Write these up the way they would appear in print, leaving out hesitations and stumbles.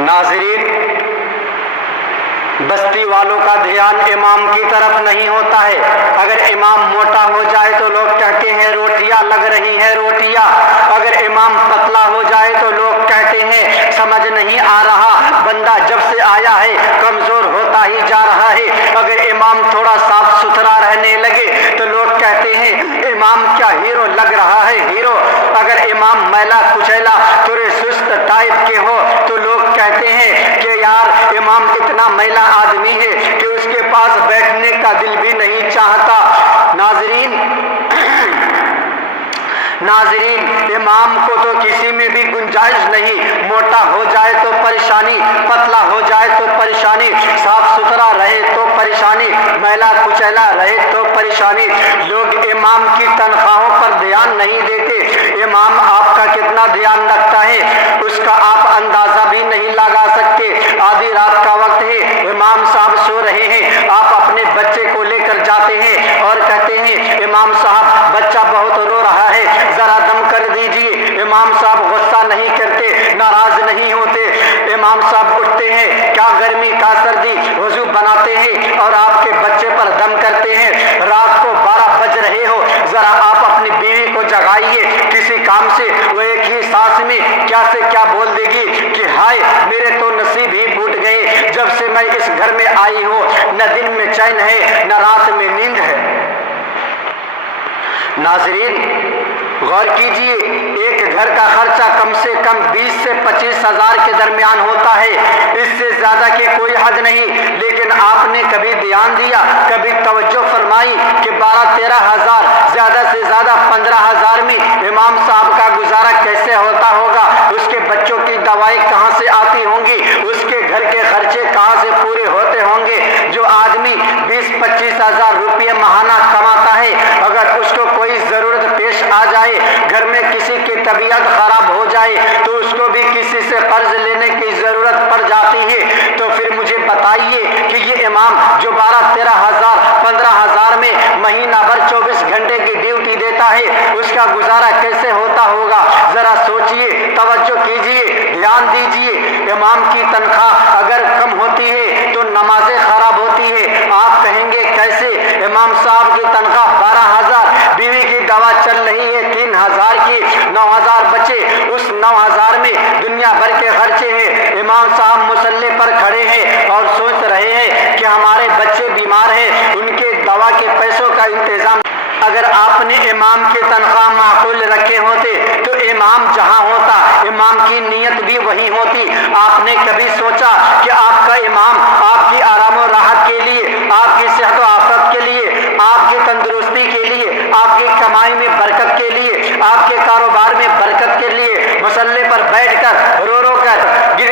ناظرین، بستی والوں کا دھیان امام کی طرف نہیں ہوتا ہے۔ اگر امام موٹا ہو جائے تو لوگ کہتے ہیں روٹیاں لگ رہی ہیں روٹیاں، اگر امام پتلا ہو جائے تو لوگ کہتے ہیں سمجھ نہیں آ رہا، بندہ جب سے آیا ہے کمزور ہوتا ہی جا رہا ہے۔ اگر امام تھوڑا صاف ستھرا رہنے لگے تو لوگ کہتے ہیں امام کیا ہیرو لگ رہا ہے، ہیرو۔ اگر امام میلا کچیلا تھوڑے سست ٹائپ کے ہو تو لوگ کہتے ہیں کہ یار امام اتنا میلا آدمی ہے کہ اس کے پاس بیٹھنے کا دل بھی نہیں چاہتا۔ ناظرین، امام کو تو کسی میں بھی گنجائش نہیں، موٹا ہو جائے تو پریشانی، پتلا ہو جائے تو پریشانی، صاف ستھرا رہے تو پریشانی، میلا کچیلا رہے تو پریشانی۔ لوگ امام کی تنخواہوں پر دھیان نہیں دیتے۔ امام آپ کا کتنا دھیان رکھتا ہے اس کا آپ اندازہ بھی نہیں لگا سکتے۔ آدھی رات کا وقت ہے، امام صاحب سو رہے ہیں، آپ اپنے بچے کو لے کر جاتے ہیں اور کہتے ہیں امام صاحب بچہ بہت رو رہا ہے، ذرا دم کر دیجیے۔ امام صاحب غصہ نہیں کرتے، ناراض نہیں ہوتے۔ امام صاحب اٹھتے ہیں، کیا گرمی کا سردی، وضو بناتے ہیں اور آپ کے بچے پر دم کرتے ہیں۔ رات کو 12 بج رہے ہو، ذرا آپ اپنی بیوی کو جگائیے کسی کام سے، وہ ایک ہی سانس میں کیا سے کیا بول دے گی کہ ہائے میرے تو نصیب ہی ٹوٹ گئے، جب سے میں اس گھر میں آئی ہوں نہ دن میں چین ہے نہ رات میں نیند ہے۔ ناظرین، غور کیجئے، ایک گھر کا خرچہ کم سے کم 20 سے 25 ہزار کے درمیان ہوتا ہے، اس سے زیادہ کی کوئی حد نہیں۔ لیکن آپ نے کبھی دھیان دیا، کبھی توجہ فرمائی کہ 12-13 ہزار، زیادہ سے زیادہ 15 ہزار میں امام صاحب کا گزارا کیسے ہوتا ہوگا؟ اس کے بچوں کی دوائیں کہاں سے آتی ہوں گی؟ اس کے گھر کے خرچے کہاں سے پورے ہوتے ہوں گے؟ جو آدمی 20-25 ہزار روپے ماہانہ کماتا ہے، اگر اس کو کوئی ضرورت پیش آ جائے، گھر میں کسی کی طبیعت خراب ہو جائے تو اس کو بھی کسی سے قرض لینے کی ضرورت پڑ جاتی ہے، تو پھر مجھے بتائیے کہ یہ امام جو 12-13 ہزار 15 ہزار میں مہینہ بھر 24 گھنٹے کی ڈیوٹی دیتا ہے، اس کا گزارا کیسے ہوتا ہوگا؟ ذرا سوچئے، توجہ کیجئے، دھیان دیجئے۔ امام کی تنخواہ اگر کم ہوتی ہے تو نمازیں خراب ہوتی ہے۔ آپ کہیں گے کیسے؟ امام صاحب کی تنخواہ 12 ہزار، بیوی کی دوا چل رہی ہے 3 ہزار کی، 9 ہزار بچے، اس 9 ہزار میں دنیا بھر کے خرچے ہیں۔ امام صاحب مصلی پر کھڑے ہیں اور سوچ رہے ہیں کہ ہمارے بچے بیمار ہیں، ان کے دوا کے پیسوں کا انتظام۔ اگر آپ نے امام کی تنخواہ معقول رکھے ہوتے تو امام جہاں ہوتا، امام کی نیت بھی وہی ہوتی۔ آپ نے کبھی سوچا کہ آپ کا امام آپ کی آرام و راحت کے لیے، آپ کی صحت و عافیت کے لیے، آپ کی تندرستی کے لیے، آپ کی کمائی میں برکت کے لیے، آپ کے کاروبار میں برکت کے لیے مصلی پر بیٹھ کر رو رو کر گڑ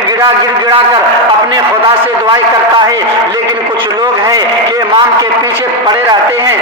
گڑا کر اپنے خدا سے دعائیں کرتا ہے؟ لیکن کچھ لوگ ہیں کہ امام کے پیچھے پڑے رہتے ہیں۔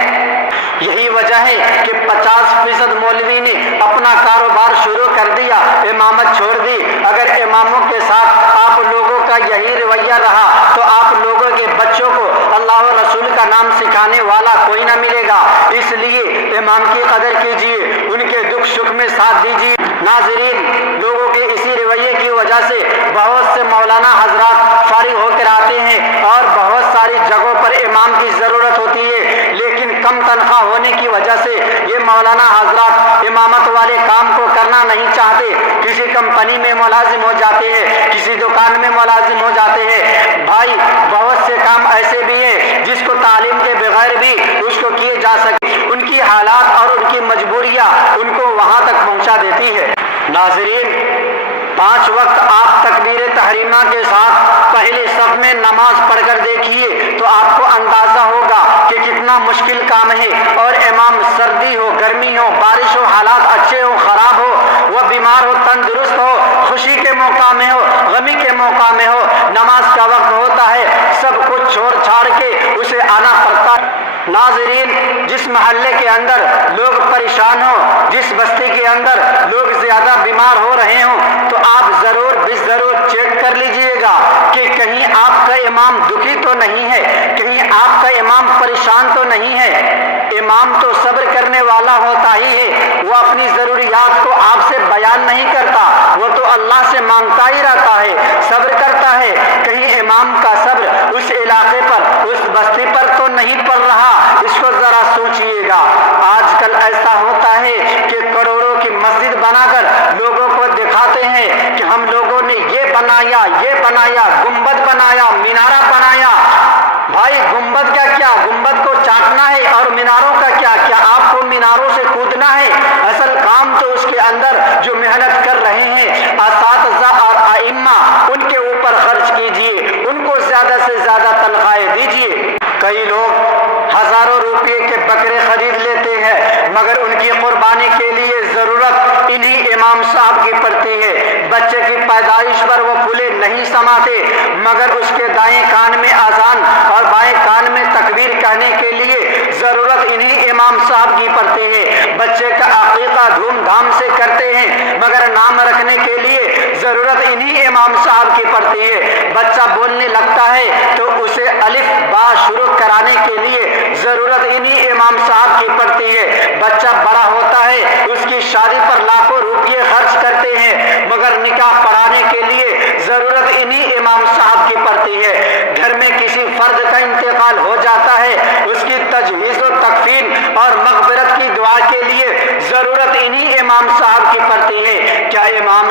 یہی وجہ ہے کہ 50% مولوی نے اپنا کاروبار شروع کر دیا، امامت چھوڑ دی۔ اگر اماموں کے ساتھ آپ لوگوں کا یہی رویہ رہا تو آپ لوگوں کے بچوں کو اللہ و رسول کا نام سکھانے والا کوئی نہ ملے گا۔ اس لیے امام کی قدر کیجیے، ان کے دکھ سکھ میں ساتھ دیجیے۔ ناظرین، لوگوں کے اسی رویے کی وجہ سے بہت سے مولانا حضرات فارغ ہو کر آتے ہیں اور بہت ساری جگہوں پر امام کی ضرورت ہوتی ہے، لیکن کم تنخواہ ہونے کی وجہ سے یہ مولانا حضرات امامت والے کام کو کرنا نہیں چاہتے، کسی کمپنی میں ملازم ہو جاتے ہیں، کسی دکان میں ملازم ہو جاتے ہیں۔ بھائی، بہت سے کام ایسے بھی ہیں جس کو تعلیم کے بغیر بھی اس کو کیے جا سکے، ان کی حالات اور ان کی مجبوریاں ان کو وہاں تک پہنچا دیتی ہے۔ ناظرین، 5 وقت آپ تکبیر تحریمہ کے ساتھ پہلی صف میں نماز پڑھ کر دیکھیے تو آپ کو اندازہ ہوگا کہ کتنا مشکل کام ہے۔ اور امام سردی ہو، گرمی ہو، بارش ہو، حالات اچھے ہو، خراب ہو، وہ بیمار ہو، تندرست ہو، خوشی کے موقع میں ہو، غمی کے موقع میں ہو، نماز کا وقت ہوتا ہے، سب کچھ چھوڑ چھاڑ کے اسے آنا پڑتا ہے۔ ناظرین، جس محلے کے اندر لوگ پریشان ہوں، جس بستی کے اندر لوگ زیادہ بیمار ہو رہے ہوں، تو آپ ضرور چیک کر لیجئے گا کہ کہیں آپ کا امام دکھی تو نہیں ہے، کہیں آپ کا امام پریشان تو نہیں ہے۔ امام تو صبر کرنے والا ہوتا ہی ہے، وہ اپنی ضروریات کو آپ سے بیان نہیں کرتا، وہ تو اللہ سے مانگتا ہی رہتا ہے، صبر کرتا یہ بنایا, گنبد بنایا, مینارہ بنایا. بھائی گنبد کا کیا, گنبد کو چاٹنا ہے, اور میناروں کا کیا آپ کو میناروں سے کودنا ہے؟ اصل کام تو اس کے اندر جو محنت کر رہے ہیں اساتذہ اور ائمہ, ان کے اوپر خرچ کیجیے, ان کو زیادہ سے زیادہ تنخواہیں دیجیے. کئی لوگ ہزاروں روپے کے بکرے خرید لیتے ہیں, مگر ان کی قربانی کے لیے ضرورت انہی امام صاحب کی پڑتی ہے. بچے کی پیدائش پر وہ پھولے نہیں سماتے, مگر اس کے دائیں کان میں اذان اور بائیں کان میں تکبیر کہنے کے لیے ضرورت انہی امام صاحب کی پڑتی ہے. بچے کا عقیقہ دھوم دھام سے کرتے ہیں, مگر نام رکھنے کے لیے ضرورت انہی امام صاحب کی پڑتی ہے. بچہ بولنے لگتا ہے تو اسے الف با شروع کرانے کے لیے ضرورت انہی امام صاحب کی پڑتی ہے. بچہ بڑا ہوتا ہے, اس کی شادی پر لاکھوں روپے خرچ کرتے ہیں, مگر نکاح پڑھانے کے لیے ضرورت انہی امام صاحب کی پڑتی ہے. گھر میں کسی فرد کا انتقال ہو جاتا ہے, اس کی تجہیز و تکفین اور مغفرت کی دعا کے لیے ضرورت انہی امام صاحب کی پڑتی ہے. کیا امام